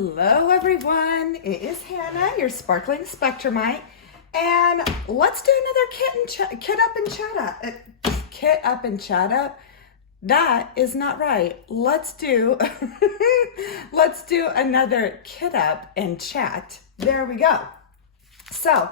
Hello everyone, it is Hannah, your sparkling Spectrumite, and let's do another kit up and chat up. That is not right. Let's do another kit up and chat. There we go. So,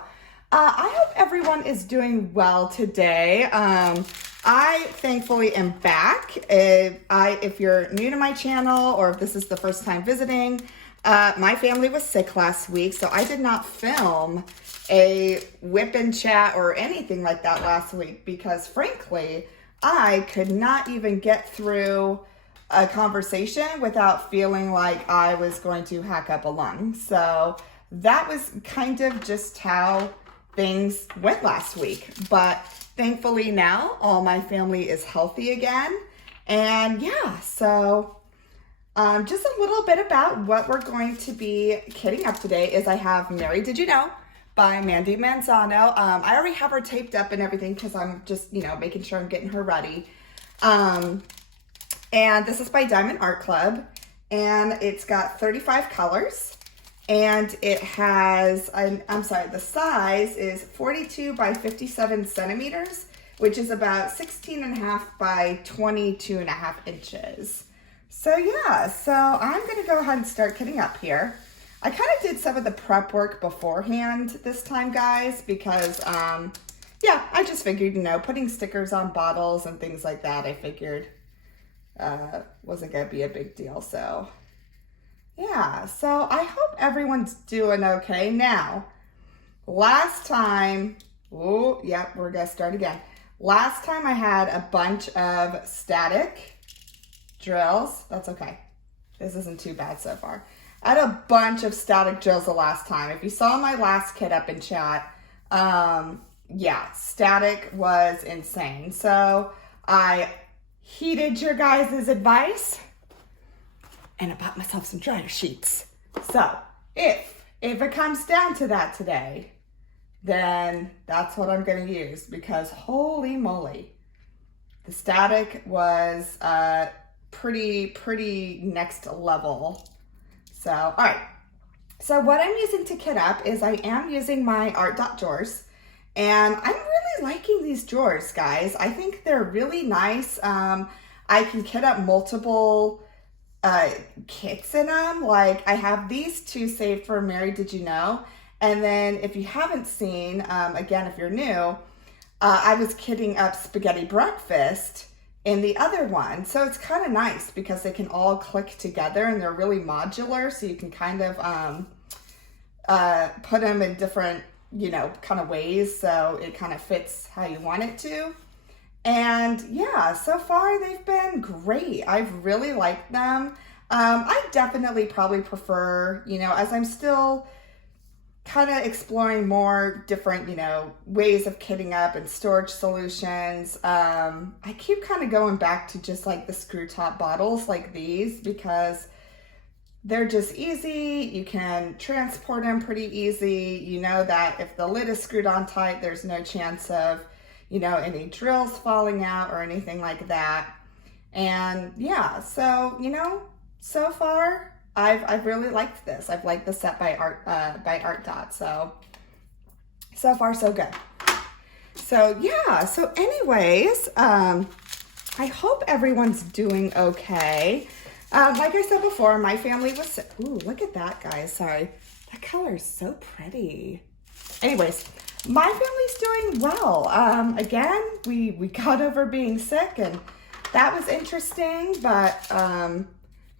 I hope everyone is doing well today. I thankfully am back. If you're new to my channel or if this is the first time visiting, my family was sick last week, so I did not film a whip and chat or anything like that last week because frankly, I could not even get through a conversation without feeling like I was going to hack up a lung. So that was kind of just how things went last week. But thankfully now all my family is healthy again. And yeah, so just a little bit about what we're going to be kitting up today is I have Mary Did You Know by Mandie Manzano. I already have her taped up and everything because I'm just, making sure I'm getting her ready. And this is by Diamond Art Club. And it's got 35 colors. And it has, the size is 42 by 57 centimeters, which is about 16.5 by 22.5 inches. So yeah, so I'm going to go ahead and start kitting up here. I kind of did some of the prep work beforehand this time, guys, because, yeah, I just figured, putting stickers on bottles and things like that, I figured wasn't going to be a big deal, so yeah, so I hope everyone's doing okay. Now, last time, we're going to start again. Last time I had a bunch of static drills. That's okay. This isn't too bad so far. I had a bunch of static drills the last time. If you saw my last kit up in chat, yeah, static was insane. So I heeded your guys' advice and I bought myself some dryer sheets. So if it comes down to that today, then that's what I'm going to use because holy moly, the static was pretty next level. So, all right. So what I'm using to kit up is I am using my Art.Drawers, and I'm really liking these drawers, guys. I think they're really nice. I can kit up multiple kits in them. Like I have these two saved for Mary Did You Know? And then if you haven't seen, again, if you're new, I was kitting up spaghetti breakfast in the other one. So it's kind of nice because they can all click together and they're really modular. So you can kind of put them in different, kind of ways. So it kind of fits how you want it to. And yeah, so far they've been great. I've really liked them. I definitely probably prefer, as I'm still kind of exploring more different, ways of kitting up and storage solutions. I keep kind of going back to just like the screw top bottles like these because they're just easy. You can transport them pretty easy. You know that if the lid is screwed on tight, there's no chance of any drills falling out or anything like that. And yeah, so, so far I've really liked this. I've liked the set by Art. So far so good. So yeah, so anyways, I hope everyone's doing okay. Like I said before, my family was sick. Ooh, look at that, guys. Sorry. That color is so pretty. Anyways, my family's doing well. Again, we got over being sick and that was interesting, but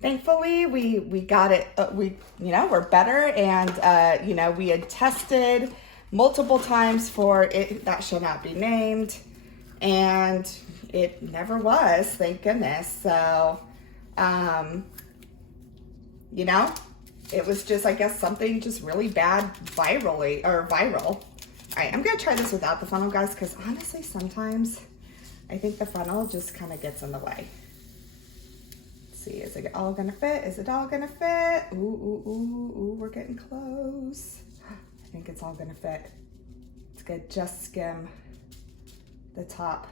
thankfully we got it, we're better and, we had tested multiple times for it that shall not be named and it never was, thank goodness. So, it was just, I guess, something just really bad viral. All right, I'm going to try this without the funnel, guys, because honestly, sometimes I think the funnel just kind of gets in the way. Let's see, is it all going to fit? Is it all going to fit? Ooh, we're getting close. I think it's all going to fit. It's good. Just skim the top.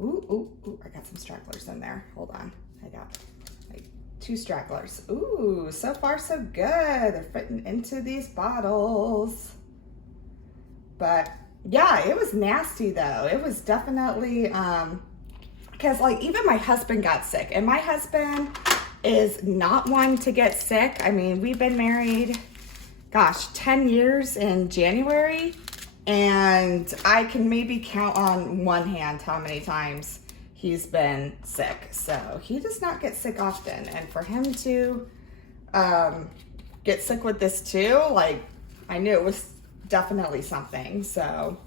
Ooh, I got some stragglers in there. Hold on. I 2 stragglers. Ooh, so far so good. They're fitting into these bottles. But yeah, it was nasty though. It was definitely, because like even my husband got sick, and my husband is not one to get sick. I mean, we've been married, gosh, 10 years in January, and I can maybe count on one hand how many times he's been sick. So he does not get sick often, and for him to get sick with this too, like, I knew it was definitely something. So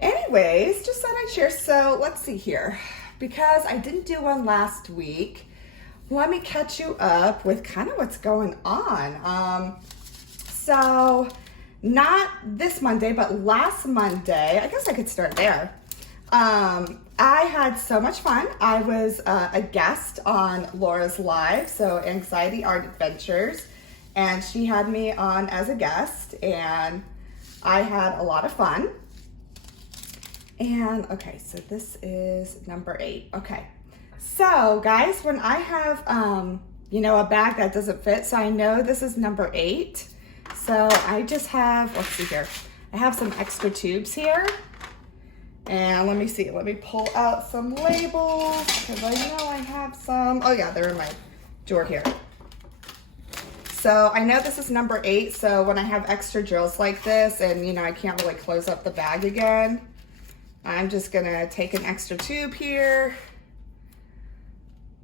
anyways, just thought I'd share. So let's see here, because I didn't do one last week, let me catch you up with kind of what's going on. So not this Monday, but last Monday, I guess I could start there. I had so much fun. I was a guest on Laura's live, so Anxiety Art Adventures, and she had me on as a guest, and I had a lot of fun. And okay, so this is number 8. Okay, so guys, when I have you know, a bag that doesn't fit, so I know this is number 8. So I just have, let's see here, I have some extra tubes here. And let me see, let me pull out some labels, because I know I have some. Oh yeah, they're in my drawer here. So I know this is number 8, so when I have extra drills like this and, you know, I can't really close up the bag again, I'm just gonna take an extra tube here,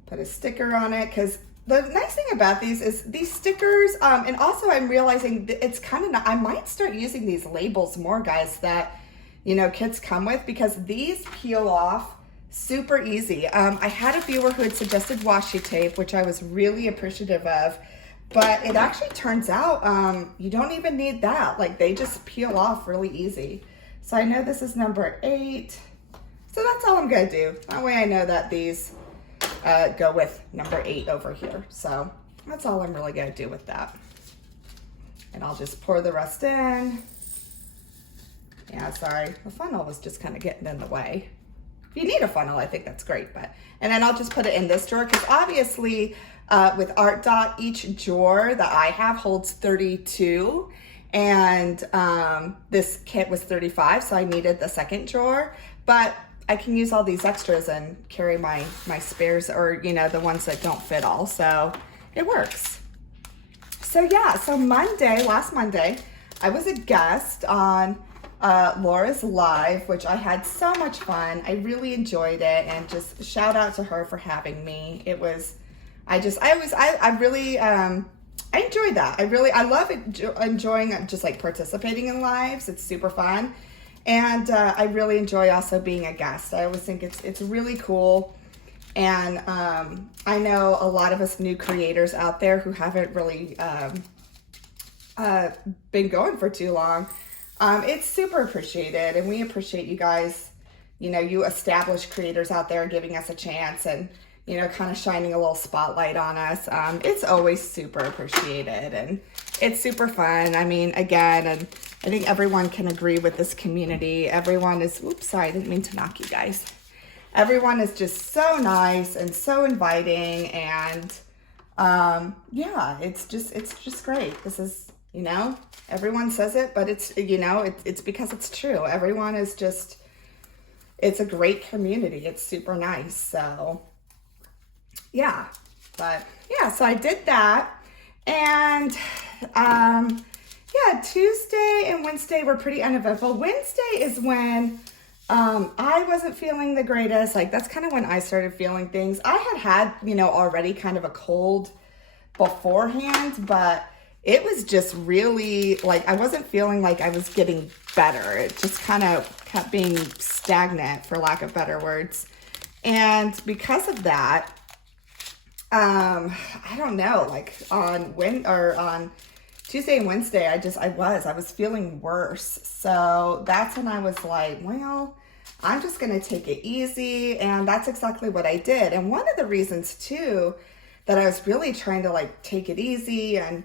put a sticker on it, because the nice thing about these is these stickers, and also I'm realizing that it's kind of, I might start using these labels more, guys, that, you know, kits come with, because these peel off super easy. I had a viewer who had suggested washi tape, which I was really appreciative of, but it actually turns out you don't even need that. Like, they just peel off really easy. So I know this is number 8. So that's all I'm gonna do. That way I know that these go with number 8 over here. So that's all I'm really gonna do with that. And I'll just pour the rest in. Yeah, sorry, the funnel was just kind of getting in the way. If you need a funnel, I think that's great. And then I'll just put it in this drawer, because obviously with Art Dot, each drawer that I have holds 32, and this kit was 35, so I needed the second drawer. But I can use all these extras and carry my spares, or, you know, the ones that don't fit all, so it works. So yeah, so last Monday, I was a guest on Laura's live, which I had so much fun. I really enjoyed it, and just shout out to her for having me. It was, I really enjoyed that. I love enjoying just like participating in lives. It's super fun. And I really enjoy also being a guest. I always think it's really cool. And I know a lot of us new creators out there who haven't really been going for too long. It's super appreciated, and we appreciate you guys, you know, you established creators out there giving us a chance and, you know, kind of shining a little spotlight on us. It's always super appreciated, and it's super fun. I mean, again, and I think everyone can agree with this community. Everyone is, oops, sorry, I didn't mean to knock you guys. Everyone is just so nice and so inviting, and yeah, it's just great. This is, you know, everyone says it, but it's, you know, it's because it's true. Everyone is just, it's a great community. It's super nice. So yeah, but yeah, so I did that. And yeah, Tuesday and Wednesday were pretty uneventful. Wednesday is when I wasn't feeling the greatest. Like, that's kind of when I started feeling things. I had, you know, already kind of a cold beforehand, but it was just really, like, I wasn't feeling like I was getting better. It just kind of kept being stagnant, for lack of better words. And because of that, I don't know, like on Tuesday and Wednesday, I was feeling worse. So that's when I was like, well, I'm just going to take it easy. And that's exactly what I did. And one of the reasons too, that I was really trying to like take it easy and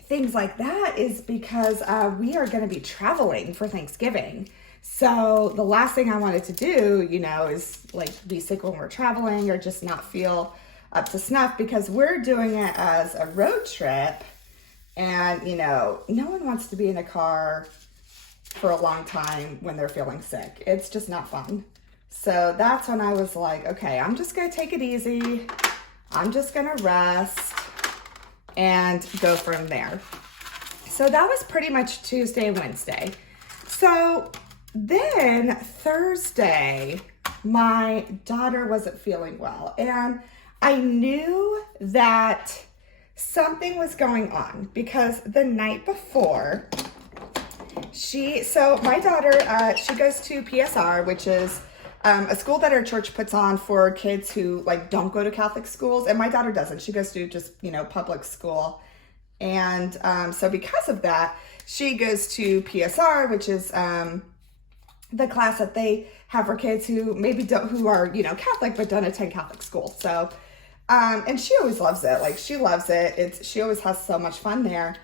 things like that is because we are going to be traveling for Thanksgiving. So the last thing I wanted to do, you know, is like be sick when we're traveling or just not feel up to snuff because we're doing it as a road trip. And, you know, no one wants to be in a car for a long time when they're feeling sick. It's just not fun. So that's when I was like, okay, I'm just going to take it easy. I'm just going to rest and go from there. So that was pretty much Tuesday, Wednesday. So then Thursday, my daughter wasn't feeling well. And I knew that something was going on because the night before, so my daughter, she goes to PSR, which is a school that our church puts on for kids who like don't go to Catholic schools. And my daughter doesn't. She goes to just, you know, public school. And so because of that, she goes to PSR, which is the class that they have for kids who maybe don't, who are, you know, Catholic, but don't attend Catholic school. So, and she always loves it. Like she loves it. She always has so much fun there.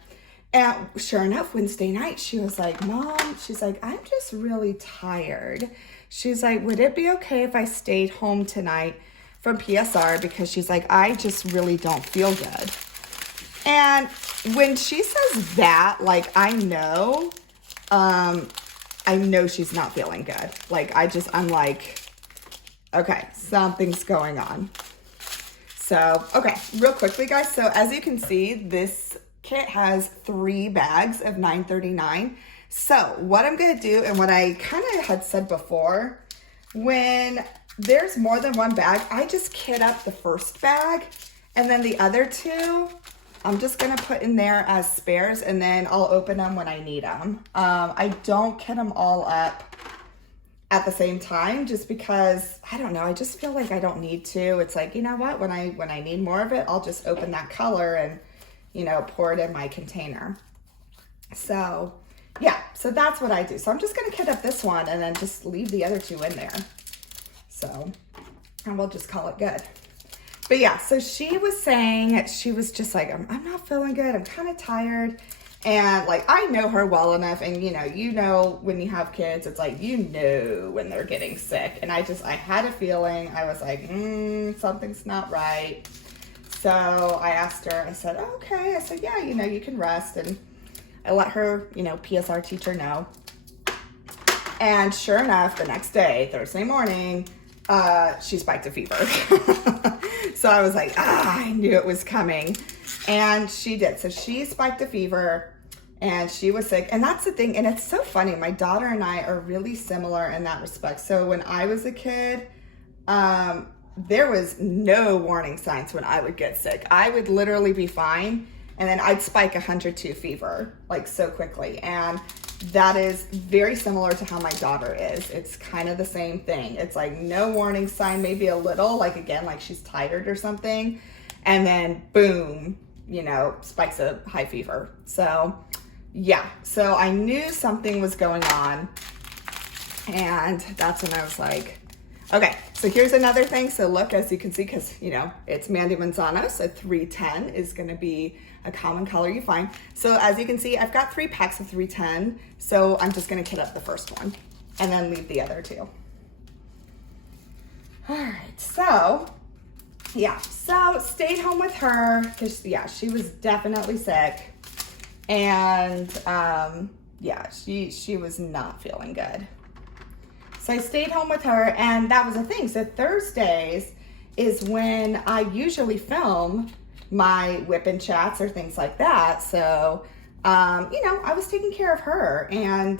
And sure enough, Wednesday night, she was like, Mom, she's like, I'm just really tired. She's like, would it be okay if I stayed home tonight from PSR? Because she's like, I just really don't feel good. And when she says that, like, I know she's not feeling good. Like, I'm like, okay, something's going on. So, okay, real quickly, guys. So as you can see, this kit has 3 bags of $9.39. So what I'm going to do, and what I kind of had said before, when there's more than one bag, I just kit up the first bag, and then the other 2, I'm just going to put in there as spares, and then I'll open them when I need them. I don't kit them all up at the same time, just because, I don't know, I just feel like I don't need to. It's like, you know what, when I need more of it, I'll just open that color and, you know, pour it in my container. So yeah, so that's what I do. So I'm just going to kit up this one and then just leave the other 2 in there. So, and we'll just call it good. But yeah, so she was saying, she was just like, I'm not feeling good. I'm kind of tired. And like, I know her well enough. And you know, when you have kids, it's like, you know, when they're getting sick. And I had a feeling. I was like, something's not right. So I asked her, I said, oh, okay. I said, yeah, you know, you can rest. And I let her, you know, PSR teacher know. And sure enough, the next day, Thursday morning, she spiked a fever. So I was like, I knew it was coming. And she did. So she spiked a fever and she was sick. And that's the thing. And it's so funny. My daughter and I are really similar in that respect. So when I was a kid, there was no warning signs when I would get sick. I would literally be fine. And then I'd spike 102 fever, like so quickly. And that is very similar to how my daughter is. It's kind of the same thing. It's like no warning sign, maybe a little, like again, like she's tired or something. And then boom, you know, spikes a high fever. So yeah, so I knew something was going on. And that's when I was like, okay, so here's another thing. So look, as you can see, because, you know, it's Mandie Manzano, so 310 is going to be a common color you find. So as you can see, I've got 3 packs of 310, so I'm just going to kit up the first one and then leave the other 2. All right, so yeah, so stayed home with her because, yeah, she was definitely sick. And yeah, she was not feeling good. So I stayed home with her, and that was the thing. So Thursdays is when I usually film my whip and chats or things like that. So, you know, I was taking care of her. And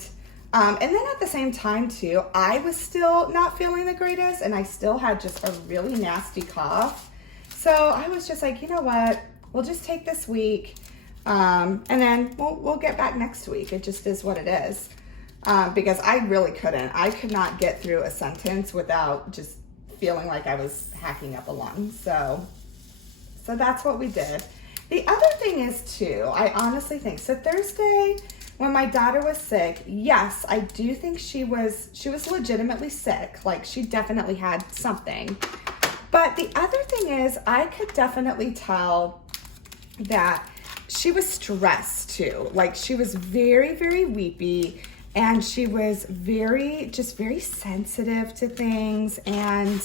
then at the same time too, I was still not feeling the greatest, and I still had just a really nasty cough. So I was just like, you know what, we'll just take this week. And then we'll get back next week. It just is what it is. Because I really couldn't. I could not get through a sentence without just feeling like I was hacking up a lung. So that's what we did. The other thing is too, I honestly think, so Thursday when my daughter was sick, yes, I do think she was legitimately sick. Like she definitely had something. But the other thing is I could definitely tell that she was stressed too. Like she was very, very weepy. And she was very sensitive to things. And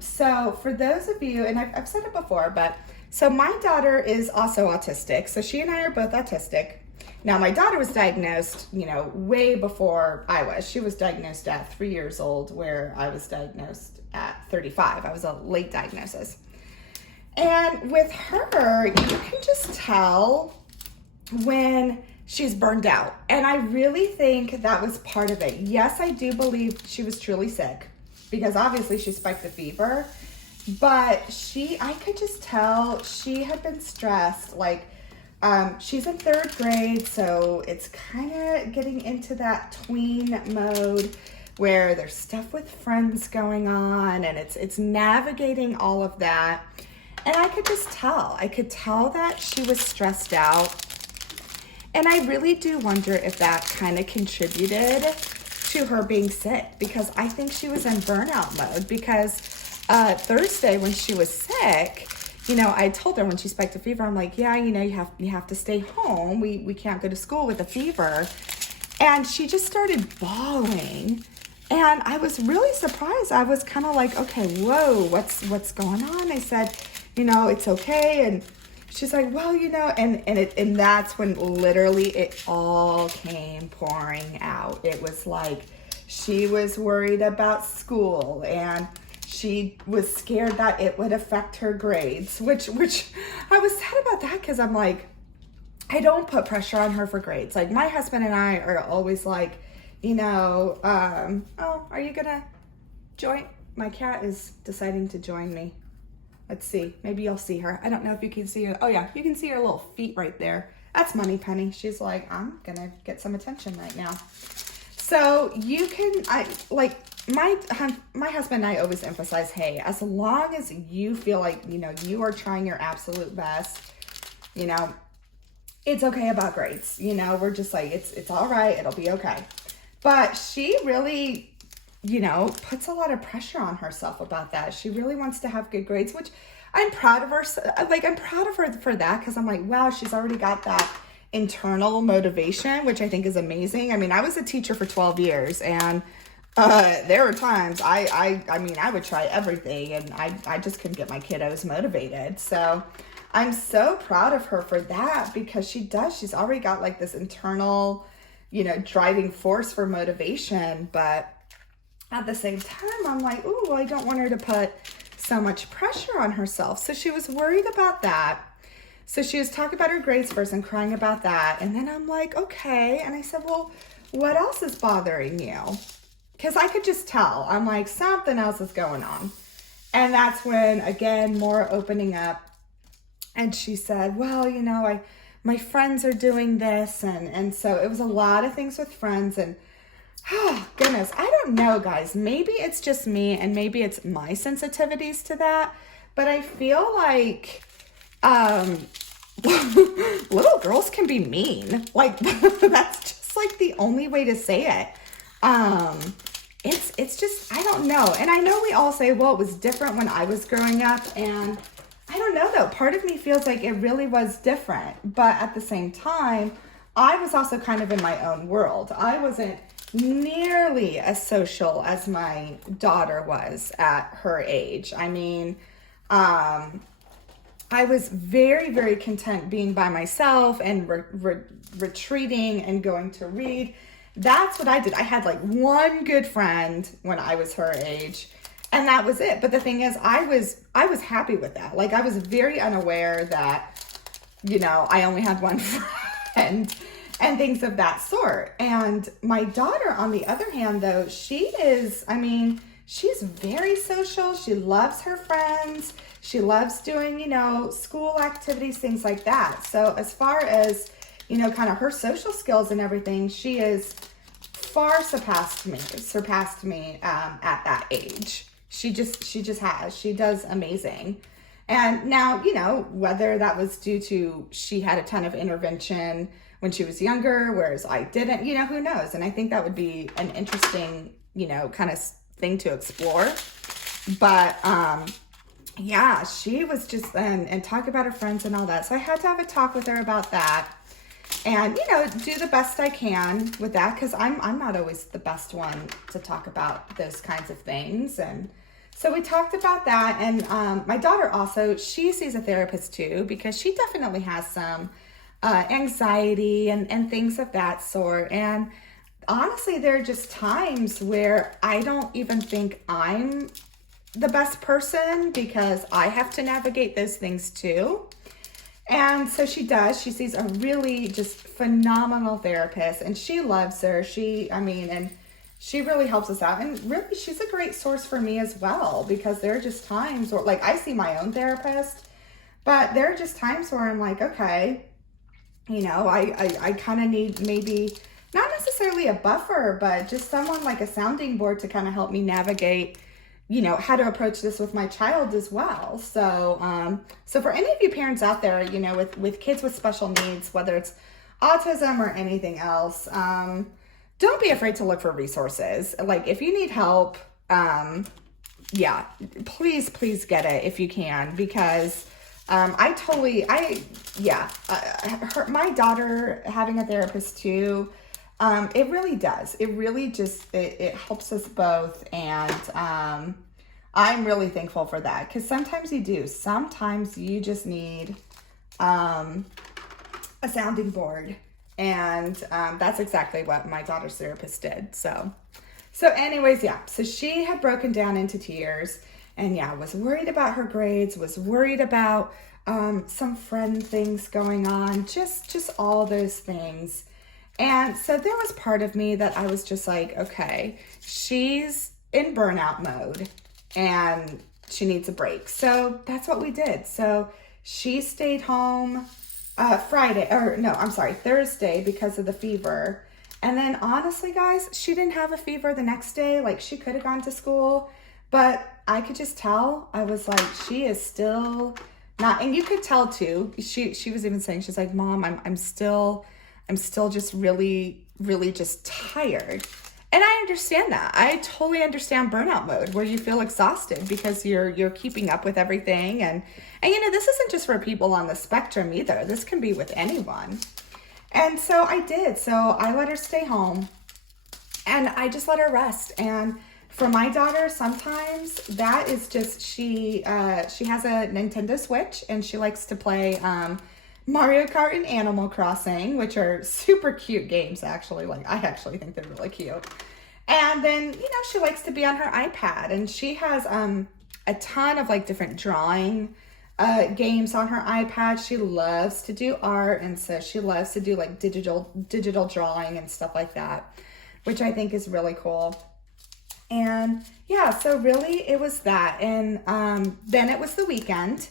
So for those of you, and I've said it before, but so my daughter is also autistic. So she and I are both autistic. Now my daughter was diagnosed, way before I was. She was diagnosed at 3 years old, where I was diagnosed at 35. I was a late diagnosis. And with her, you can just tell when she's burned out. And I really think that was part of it. Yes, I do believe she was truly sick, because obviously she spiked the fever, but I could just tell she had been stressed. Like, she's in 3rd grade, so it's kind of getting into that tween mode where there's stuff with friends going on, and it's navigating all of that. And I could just tell. I could tell that she was stressed out. And I really do wonder if that kind of contributed to her being sick, because I think she was in burnout mode. Because Thursday when she was sick, I told her when she spiked a fever, I'm like, yeah, you have to stay home. We can't go to school with a fever. And she just started bawling. And I was really surprised. I was kind of like, okay, whoa, what's going on? I said, it's okay. And she's like, well, and that's when literally it all came pouring out. It was like she was worried about school, and she was scared that it would affect her grades, which I was sad about that, because I'm like, I don't put pressure on her for grades. Like, my husband and I are always like, oh, are you gonna join? My cat is deciding to join me. Let's see. Maybe you'll see her. I don't know if you can see her. Oh, yeah. You can see her little feet right there. That's Money Penny. She's like, I'm going to get some attention right now. So you can, my husband and I always emphasize, hey, as long as you feel like, you are trying your absolute best, it's okay about grades. We're just like, it's all right. It'll be okay. But she really, puts a lot of pressure on herself about that. She really wants to have good grades, which I'm proud of her. I'm proud of her for that, because I'm like, wow, she's already got that internal motivation, which I think is amazing. I mean, I was a teacher for 12 years, and there were times I would try everything, and I just couldn't get my kiddos motivated. So I'm so proud of her for that, because she's already got like this internal, driving force for motivation. But at the same time, I'm like, ooh, I don't want her to put so much pressure on herself. So she was worried about that. So she was talking about her grades first and crying about that. And then I'm like, okay. And I said, well, what else is bothering you? Because I could just tell. I'm like, something else is going on. And that's when, again, more opening up. And she said, well, my friends are doing this. And so it was a lot of things with friends. And oh, goodness, I don't know, guys. Maybe it's just me, and maybe it's my sensitivities to that. But I feel like little girls can be mean. Like, that's just like the only way to say it. It's just, I don't know. And I know we all say, well, it was different when I was growing up. And I don't know, though. Part of me feels like it really was different. But at the same time, I was also kind of in my own world. I wasn't nearly as social as my daughter was at her age. I mean, I was very, very content being by myself and retreating and going to read. That's what I did. I had like one good friend when I was her age, and that was it. But the thing is, I was happy with that. Like, I was very unaware that, I only had one friend and things of that sort. And my daughter, on the other hand, though, she's very social. She loves her friends. She loves doing, school activities, things like that. So as far as, kind of her social skills and everything, she is far surpassed me at that age. She just has. She does amazing. And now, whether that was due to she had a ton of intervention when she was younger, whereas I didn't, who knows? And I think that would be an interesting, kind of thing to explore. But, yeah, she was just, and talk about her friends and all that. So I had to have a talk with her about that. And, do the best I can with that, because I'm not always the best one to talk about those kinds of things. And So we talked about that, and my daughter also, she sees a therapist too, because she definitely has some anxiety and things of that sort. And honestly, there are just times where I don't even think I'm the best person because I have to navigate those things too. And so she does. She sees a really just phenomenal therapist, and she loves her. And she really helps us out. And really, she's a great source for me as well, because there are just times where, like, I see my own therapist, but there are just times where I'm like, okay, I kind of need maybe not necessarily a buffer, but just someone like a sounding board to kind of help me navigate, how to approach this with my child as well. So, so for any of you parents out there, with kids with special needs, whether it's autism or anything else, don't be afraid to look for resources. Like, if you need help, please get it if you can, because my daughter having a therapist too, it really does. It really just, it helps us both. And I'm really thankful for that, because sometimes you just need a sounding board. And that's exactly what my daughter's therapist did. So anyways, so she had broken down into tears, and was worried about her grades, was worried about some friend things going on, just all those things. And so there was part of me that I was just like, okay, she's in burnout mode and she needs a break. So that's what we did. So she stayed home Thursday because of the fever. And then honestly, guys, she didn't have a fever the next day. Like, she could have gone to school, but I could just tell. I was like, she is still not, and you could tell too. She was even saying, she's like, Mom, I'm still just really, really just tired. And I understand that. I totally understand burnout mode, where you feel exhausted because you're keeping up with everything. And this isn't just for people on the spectrum either. This can be with anyone. And so I did. So I let her stay home, and I just let her rest. And for my daughter, sometimes that is just, she has a Nintendo Switch, and she likes to play Mario Kart and Animal Crossing, which are super cute games, actually. Like, I actually think they're really cute. And then, she likes to be on her iPad, and she has a ton of like different drawing games on her iPad. She loves to do art, and so she loves to do like digital drawing and stuff like that, which I think is really cool. And so really it was that. And then it was the weekend,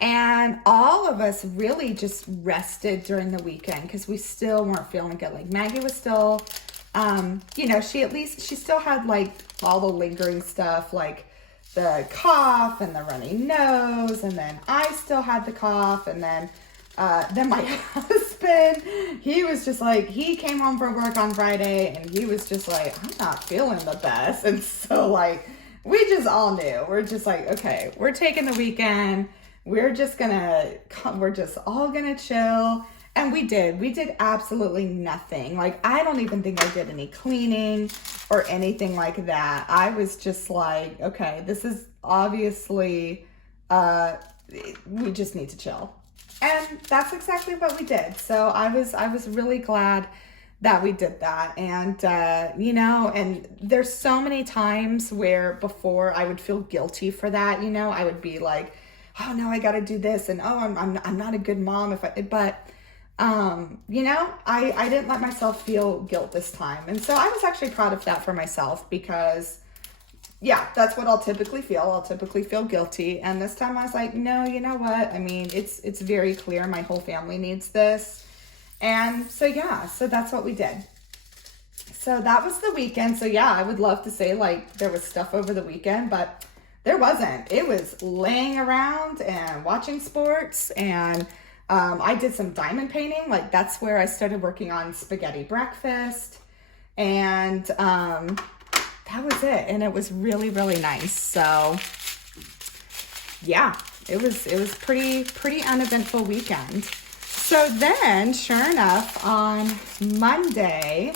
and all of us really just rested during the weekend because we still weren't feeling good. Like, Maggie was still, she still had like all the lingering stuff, like the cough and the runny nose. And then I still had the cough. And then my husband, he was just like, he came home from work on Friday, and he was just like, I'm not feeling the best. And so like, we just all knew. We're just like, okay, we're taking the weekend. We're just all gonna chill. And we did absolutely nothing. Like, I don't even think I did any cleaning or anything like that. I was just like, okay, this is obviously, we just need to chill. And that's exactly what we did. So I was really glad that we did that. And, and there's so many times where before I would feel guilty for that. I would be like, oh no, I got to do this. And I'm not a good mom I didn't let myself feel guilt this time. And so I was actually proud of that for myself, because that's what I'll typically feel. I'll typically feel guilty. And this time I was like, no, you know what? I mean, it's very clear my whole family needs this. And so, so that's what we did. So that was the weekend. So I would love to say like there was stuff over the weekend, but there wasn't. It was laying around and watching sports. And I did some diamond painting. Like, that's where I started working on spaghetti breakfast. And that was it. And it was really, really nice. So it was pretty uneventful weekend. So then, sure enough, on Monday,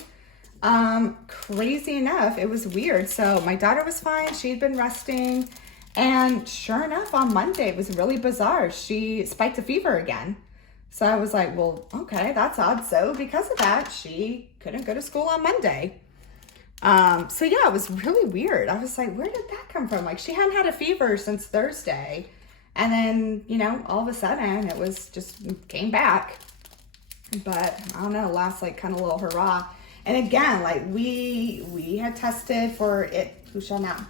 crazy enough, it was weird. So my daughter was fine. She'd been resting. And sure enough, on Monday, it was really bizarre. She spiked a fever again. So I was like, well, okay, that's odd. So because of that, she couldn't go to school on Monday. So yeah, it was really weird. I was like, where did that come from? Like, she hadn't had a fever since Thursday. And then, you know, all of a sudden it was just came back. But I don't know, last like kind of little hurrah. And again, like we had tested for it,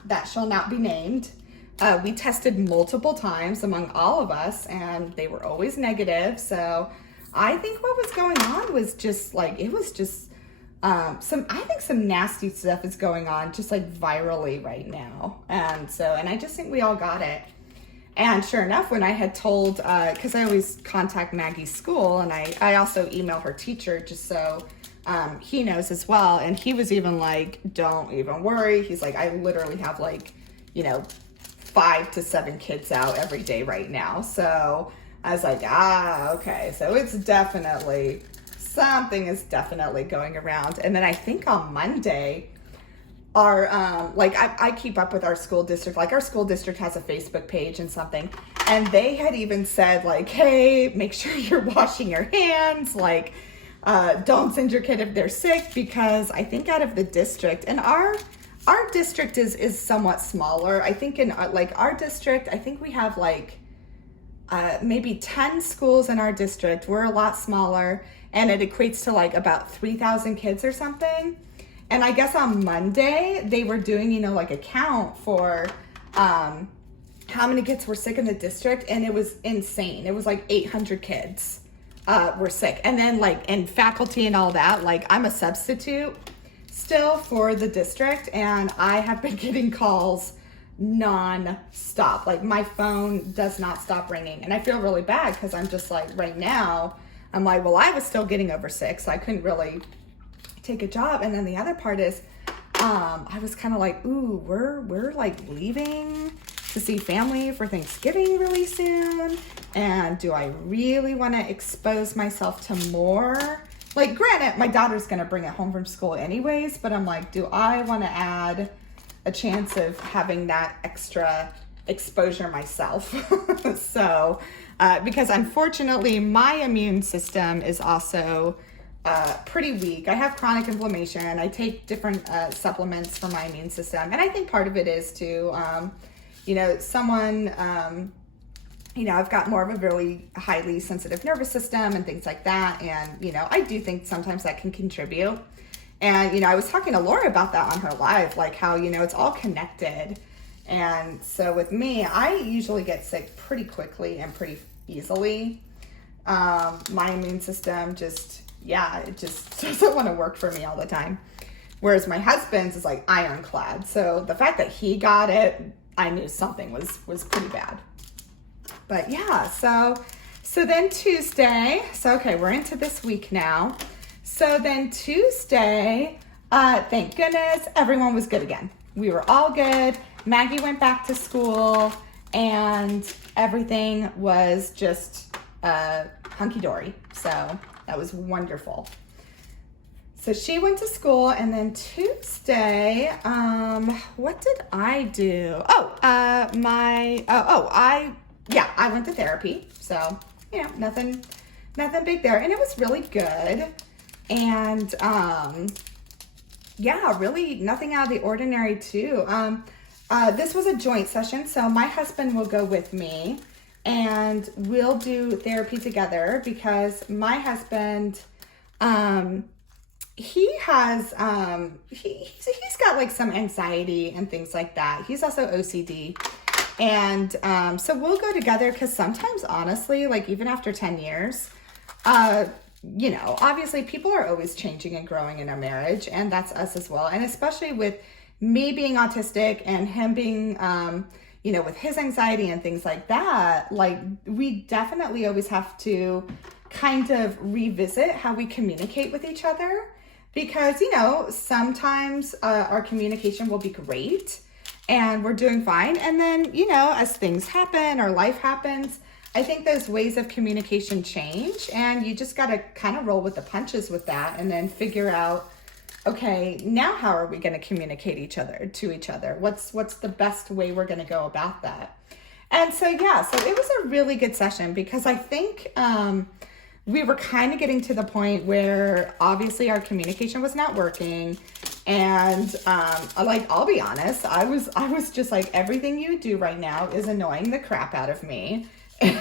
that shall not be named. We tested multiple times among all of us, and they were always negative. So I think what was going on was just like, it was just some nasty stuff is going on just like virally right now. And I just think we all got it. And sure enough, when I had told, because I always contact Maggie's school, and I also email her teacher just so he knows as well. And he was even like, don't even worry. He's like, I literally have like, 5 to 7 kids out every day right now. So I was like, okay. So it's definitely, something is definitely going around. And then I think on Monday, our, I keep up with our school district. Like, our school district has a Facebook page and something. And they had even said like, hey, make sure you're washing your hands. Like, don't send your kid if they're sick, because I think out of the district, and our district is somewhat smaller. I think in our district, I think we have maybe 10 schools in our district. We're a lot smaller, and it equates to like about 3,000 kids or something. And I guess on Monday they were doing, a count for how many kids were sick in the district, and it was insane. It was like 800 kids were sick. And then in faculty and all that, I'm a substitute still for the district, and I have been getting calls non-stop. Like, my phone does not stop ringing, and I feel really bad because I'm just like, right now I'm like, well, I was still getting over sick, so I couldn't really take a job. And then the other part is I was kind of like, ooh, we're like leaving to see family for Thanksgiving really soon, and do I really want to expose myself to more? Like, granted, my daughter's going to bring it home from school anyways, but I'm like, do I want to add a chance of having that extra exposure myself? So, because unfortunately, my immune system is also pretty weak. I have chronic inflammation. I take different supplements for my immune system. And I think part of it is to, I've got more of a really highly sensitive nervous system and things like that. And, I do think sometimes that can contribute. And, I was talking to Laura about that on her live, like how, it's all connected. And so with me, I usually get sick pretty quickly and pretty easily. My immune system it just doesn't want to work for me all the time. Whereas my husband's is like ironclad. So the fact that he got it, I knew something was pretty bad. But yeah, so then Tuesday, okay, we're into this week now. So then Tuesday, thank goodness, everyone was good again. We were all good. Maggie went back to school, and everything was just hunky-dory. So that was wonderful. So she went to school, and then Tuesday, what did I do? I went to therapy. So, nothing big there. And it was really good. And, really nothing out of the ordinary too. This was a joint session. So my husband will go with me, and we'll do therapy together, because my husband, he has, he's got some anxiety and things like that. He's also OCD. And so we'll go together, because sometimes, honestly, even after 10 years, obviously people are always changing and growing in our marriage, and that's us as well. And especially with me being autistic and him being, with his anxiety and things like that, we definitely always have to kind of revisit how we communicate with each other, because, sometimes our communication will be great and we're doing fine. And then, as things happen or life happens, I think those ways of communication change, and you just got to kind of roll with the punches with that, and then figure out, okay, now how are we going to communicate to each other? What's the best way we're going to go about that? And so, yeah, so it was a really good session because I think we were kind of getting to the point where obviously our communication was not working. And I'll be honest, I was just like, everything you do right now is annoying the crap out of me. And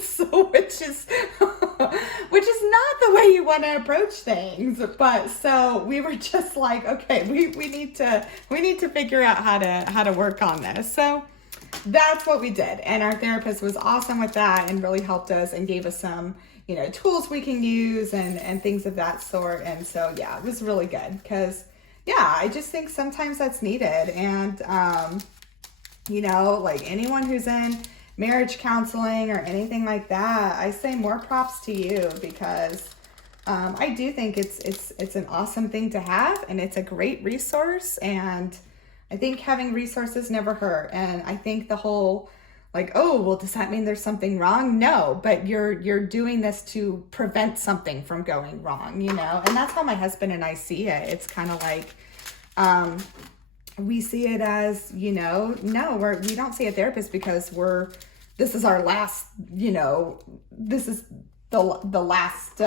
so, which is not the way you want to approach things. But so we were just like, okay, we need to figure out how to work on this. So that's what we did. And our therapist was awesome with that and really helped us and gave us some, tools we can use and things of that sort. And so, yeah, it was really good because, yeah, I just think sometimes that's needed. And, like anyone who's in marriage counseling or anything like that, I say more props to you because I do think it's an awesome thing to have and it's a great resource. And I think having resources never hurt. And I think the whole like, oh, well, does that mean there's something wrong? No, but you're doing this to prevent something from going wrong, And that's how my husband and I see it. It's kind of like, we see it as, no, we don't see a therapist because this is our last, this is the last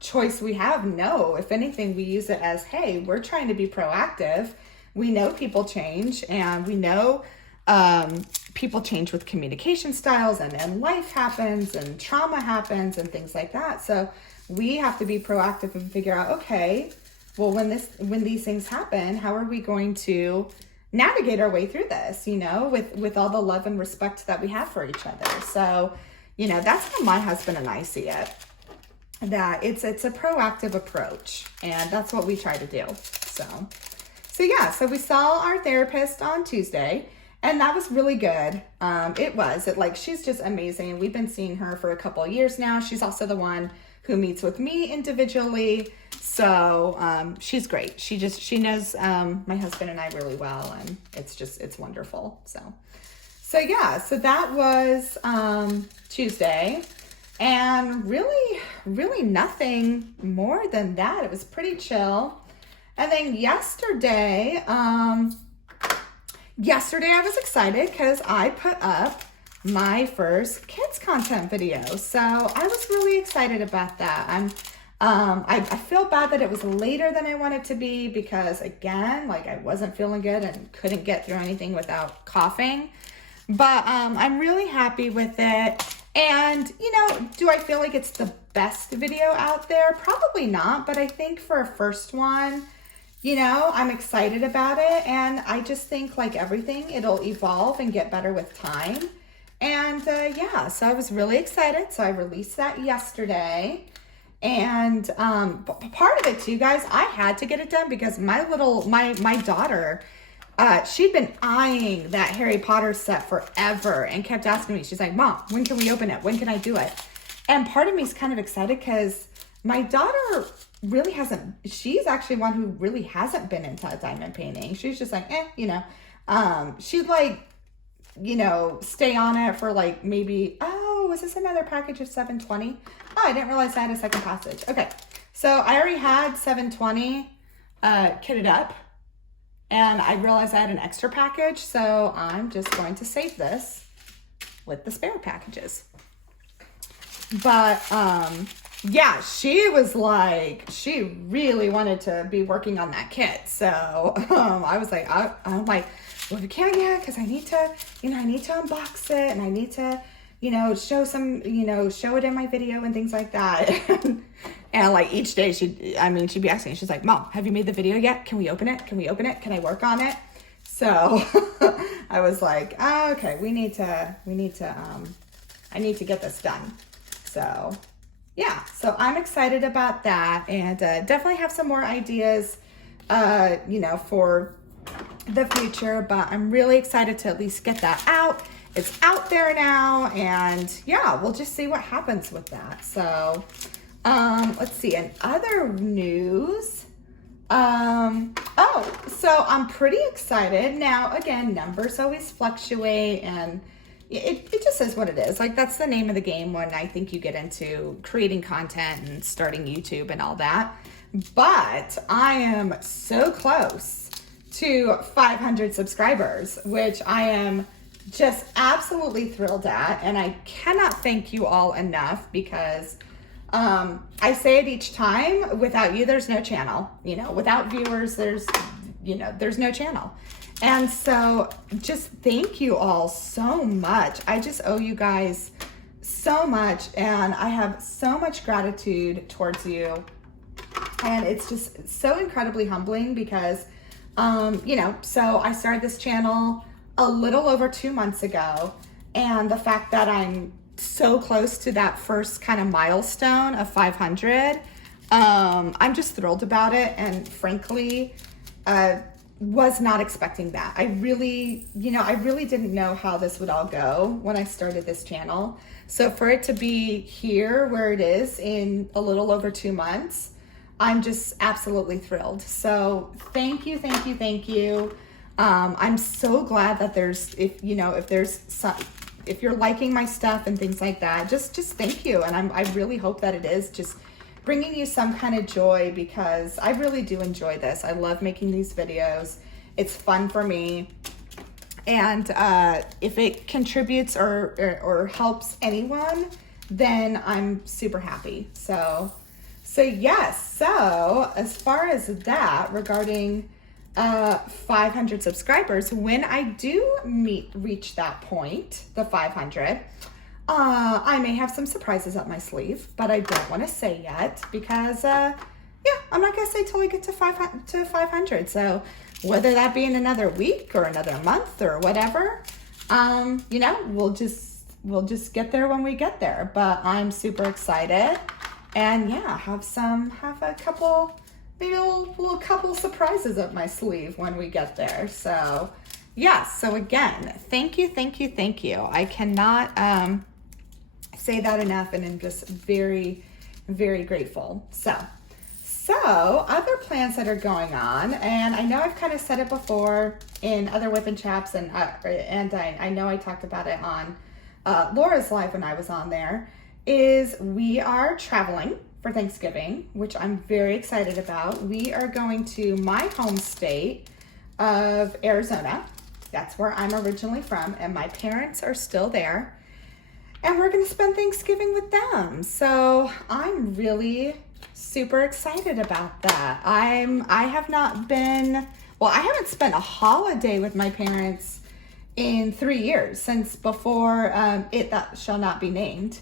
choice we have. No, if anything, we use it as, hey, we're trying to be proactive. We know people change and we know people change with communication styles and life happens and trauma happens and things like that. So we have to be proactive and figure out, okay, well, when these things happen, how are we going to navigate our way through this, with all the love and respect that we have for each other. So, that's how my husband and I see it, that it's a proactive approach and that's what we try to do. So yeah, so we saw our therapist on Tuesday and that was really good. She's just amazing. And we've been seeing her for a couple of years now. She's also the one who meets with me individually. So she's great. She knows my husband and I really well, and it's wonderful. So yeah, so that was Tuesday, and really nothing more than that. It was pretty chill. And then yesterday I was excited because I put up my first kids content video. So I was really excited about that. I feel bad that it was later than I wanted to be because again, I wasn't feeling good and couldn't get through anything without coughing, but I'm really happy with it. And do I feel like it's the best video out there? Probably not, but I think for a first one, I'm excited about it. And I just think like everything, it'll evolve and get better with time. And so I was really excited. So I released that yesterday. And part of it too, guys, I had to get it done because my daughter, she'd been eyeing that Harry Potter set forever and kept asking me. She's like, Mom, when can we open it? When can I do it? And part of me is kind of excited because my daughter really hasn't, she's actually one who really hasn't been into diamond painting. She's just like, she'd stay on it for maybe, was this another package of 720? Oh, I didn't realize I had a second passage. Okay, so I already had 720 kitted up, and I realized I had an extra package, so I'm just going to save this with the spare packages. But yeah, she was she really wanted to be working on that kit. So I was like, I'm like, well, we can't yet because I need to, I need to unbox it and I need to, show it in my video and things like that. And each day she'd be asking, she's like, Mom, have you made the video yet? Can we open it? Can we open it? Can I work on it? So I was like, oh, okay, I need to get this done. So yeah, so I'm excited about that and definitely have some more ideas, for the future, but I'm really excited to at least get that out. It's out there now, and yeah, we'll just see what happens with that. So let's see, in other news, so I'm pretty excited now. Again, numbers always fluctuate, and it just is what it is. Like, that's the name of the game when I think you get into creating content and starting YouTube and all that. But I am so close to 500 subscribers, which I am just absolutely thrilled at. And I cannot thank you all enough, because I say it each time, without you, there's no channel. You know, without viewers, there's no channel. And so just thank you all so much. I just owe you guys so much, and I have so much gratitude towards you. And it's just so incredibly humbling because, so I started this channel a little over 2 months ago, and the fact that I'm so close to that first kind of milestone of 500, I'm just thrilled about it. And frankly, was not expecting that. I really didn't know how this would all go when I started this channel. So for it to be here where it is in a little over 2 months, I'm just absolutely thrilled. So thank you. I'm so glad that if you're liking my stuff and things like that, just thank you. And I really hope that it is just bringing you some kind of joy, because I really do enjoy this. I love making these videos. It's fun for me. And if it contributes or helps anyone, then I'm super happy. So yes. So as far as that, regarding 500 subscribers, when I do reach that point, the 500, I may have some surprises up my sleeve, but I don't want to say yet, because I'm not gonna say till we get to 500. So whether that be in another week or another month or whatever, we'll just get there when we get there. But I'm super excited, and have a couple, maybe a little couple surprises up my sleeve when we get there. So yes. So again, thank you. I cannot say that enough, and I'm just very, very grateful. So other plans that are going on, and I know I've kind of said it before in other Whip and Chaps, and I know I talked about it on Laura's live when I was on there, is we are traveling for Thanksgiving, which I'm very excited about. We are going to my home state of Arizona. That's where I'm originally from, and my parents are still there. And we're going to spend Thanksgiving with them. So I'm really super excited about that. I haven't spent a holiday with my parents in 3 years, since before it that shall not be named.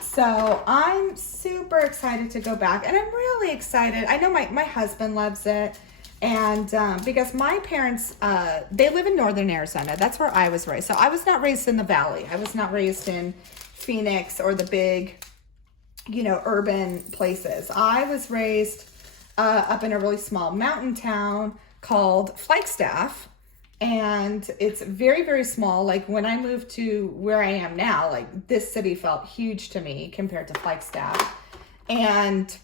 So I'm super excited to go back, and I'm really excited. I know my husband loves it. And because my parents, they live in northern Arizona. That's where I was raised. So I was not raised in the valley. I was not raised in Phoenix or the big, urban places. I was raised up in a really small mountain town called Flagstaff. And it's very, very small. Like, when I moved to where I am now, like, this city felt huge to me compared to Flagstaff. And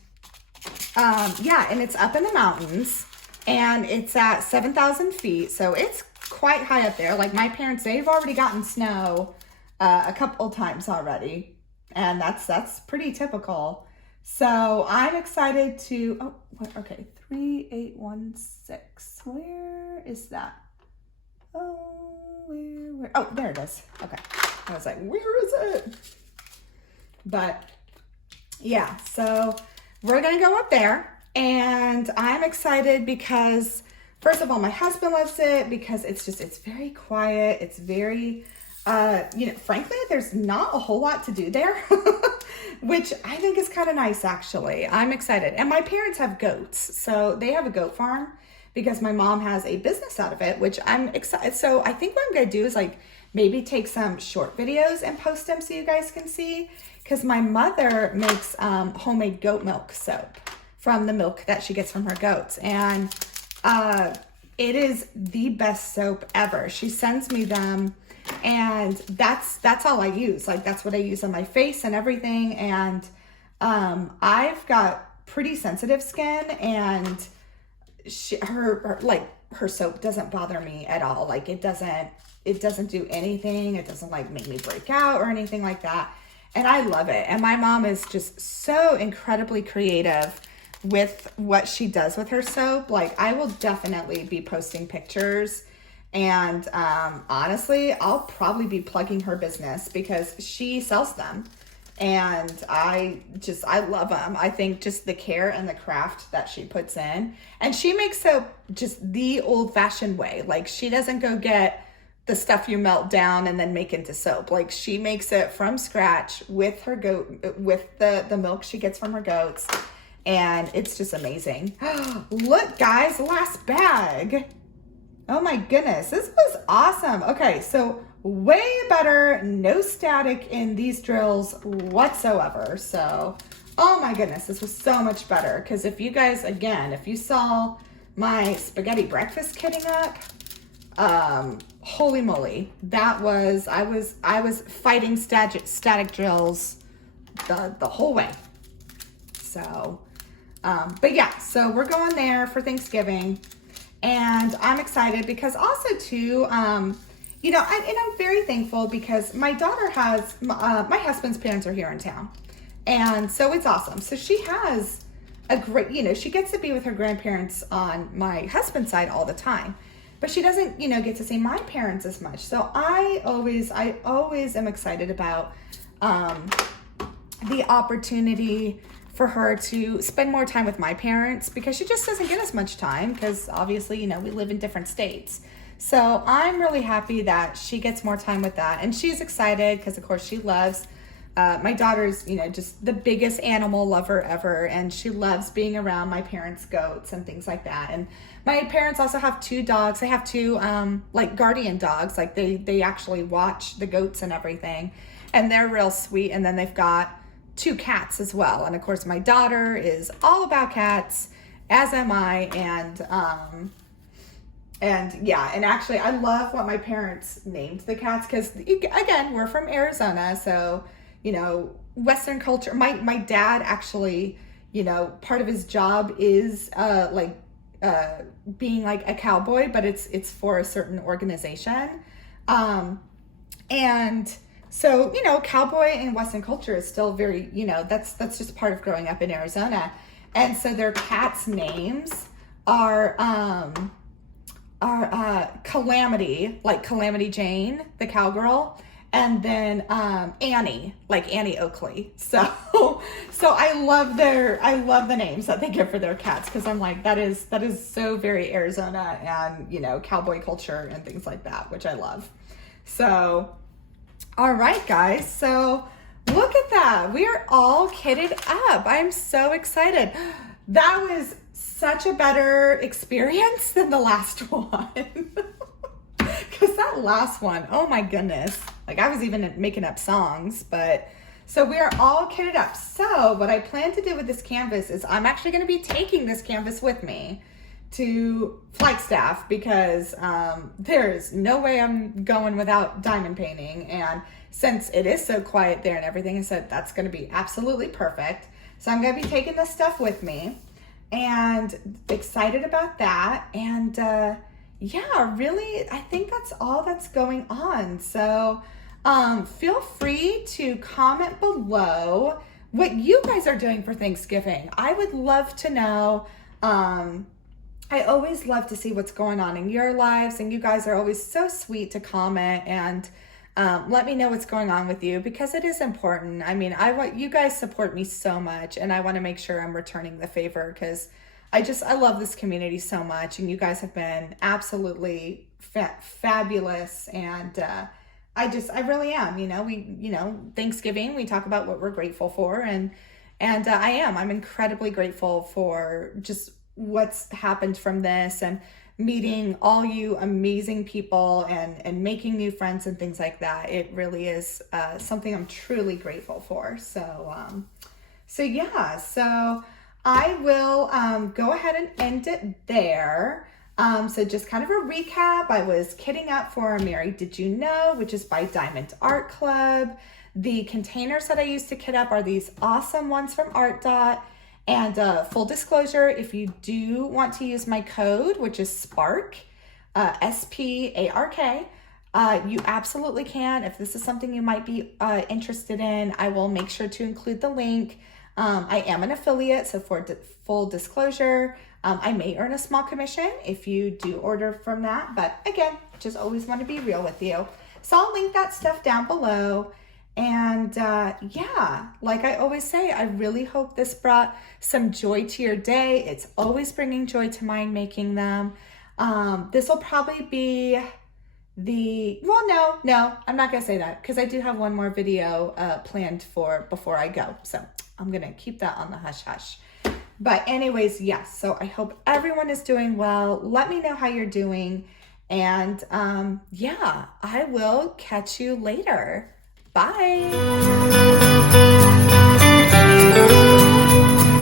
and it's up in the mountains. And it's at 7,000 feet, so it's quite high up there. Like, my parents, they've already gotten snow a couple times already, and that's pretty typical. So I'm excited to, 3816, where is that? Where? Oh, there it is. Okay, I was like, where is it? But yeah, so we're gonna go up there. And I'm excited because, first of all, my husband loves it, because it's very quiet. It's very, frankly, there's not a whole lot to do there, which I think is kind of nice, actually. I'm excited. And my parents have goats. So they have a goat farm, because my mom has a business out of it, which I'm excited. So I think what I'm going to do is, like, maybe take some short videos and post them so you guys can see, because my mother makes homemade goat milk soap from the milk that she gets from her goats. And it is the best soap ever. She sends me them, and that's all I use. Like, that's what I use on my face and everything. And I've got pretty sensitive skin, and her soap doesn't bother me at all. Like, it doesn't, it doesn't do anything. It doesn't like make me break out or anything like that. And I love it. And my mom is just so incredibly creative with what she does with her soap. Like, I will definitely be posting pictures, and honestly, I'll probably be plugging her business because she sells them. And I love them. I think just the care and the craft that she puts in. And she makes soap just the old-fashioned way. Like, she doesn't go get the stuff you melt down and then make into soap. Like, she makes it from scratch with her goat, with the milk she gets from her goats. And it's just amazing. Look, guys, last bag. Oh my goodness, this was awesome. Okay, so way better, no static in these drills whatsoever. So, oh my goodness, this was so much better. Because if you guys, again, if you saw my spaghetti breakfast kitting up, holy moly, that was, I was fighting static drills the whole way. So, but yeah, so we're going there for Thanksgiving, and I'm excited because also too, you know, and I'm very thankful because my daughter has, my husband's parents are here in town. And so it's awesome. So she has a great, you know, she gets to be with her grandparents on my husband's side all the time, but she doesn't, you know, get to see my parents as much. So I always am excited about the opportunity for her to spend more time with my parents, because she just doesn't get as much time because obviously, you know, we live in different states. So I'm really happy that she gets more time with that. And she's excited because, of course, she loves, my daughter's, you know, just the biggest animal lover ever. And she loves being around my parents' goats and things like that. And my parents also have 2 dogs. They have 2, like, guardian dogs. Like, they actually watch the goats and everything. And they're real sweet. And then they've got 2 cats as well. And, of course, my daughter is all about cats, as am I. And yeah, and actually I love what my parents named the cats because, again, we're from Arizona. So, you know, Western culture, my dad actually, you know, part of his job is being like a cowboy, but it's for a certain organization. And so, you know, cowboy and Western culture is still very, you know, that's just part of growing up in Arizona. And so their cats' names are Calamity, like Calamity Jane, the cowgirl, and then Annie, like Annie Oakley. So I love the names that they give for their cats, because I'm like, that is so very Arizona and, you know, cowboy culture and things like that, which I love. So, all right, guys. So look at that. We are all kitted up. I'm so excited. That was such a better experience than the last one. Because that last one, oh my goodness. Like, I was even making up songs, but so we are all kitted up. So what I plan to do with this canvas is I'm actually going to be taking this canvas with me to Flagstaff, because there's no way I'm going without diamond painting. And since it is so quiet there and everything, I said that's going to be absolutely perfect. So I'm going to be taking this stuff with me, and excited about that. And yeah, really, I think that's all that's going on. So feel free to comment below what you guys are doing for Thanksgiving. I would love to know. I always love to see what's going on in your lives, and you guys are always so sweet to comment and let me know what's going on with you, because it is important. I mean, you guys support me so much, and I want to make sure I'm returning the favor, because I love this community so much, and you guys have been absolutely fabulous. And I really am. You know, Thanksgiving, we talk about what we're grateful for, and I'm incredibly grateful for just what's happened from this, and meeting all you amazing people and making new friends and things like that. It really is something I'm truly grateful for. So yeah, so I will go ahead and end it there. So just kind of a recap, I was kitting up for Mary Did You Know, which is by Diamond Art Club. The containers that I used to kit up are these awesome ones from Art Dot. And full disclosure, if you do want to use my code, which is SPARK, SPARK, you absolutely can. If this is something you might be interested in, I will make sure to include the link. I am an affiliate, so for full disclosure, I may earn a small commission if you do order from that. But again, just always want to be real with you. So I'll link that stuff down below. And yeah, like I always say, I really hope this brought some joy to your day. It's always bringing joy to mine making them. This will probably be no, I'm not gonna say that because I do have one more video planned for before I go. So I'm gonna keep that on the hush hush. But anyways, yes, so I hope everyone is doing well. Let me know how you're doing. And yeah, I will catch you later. Bye.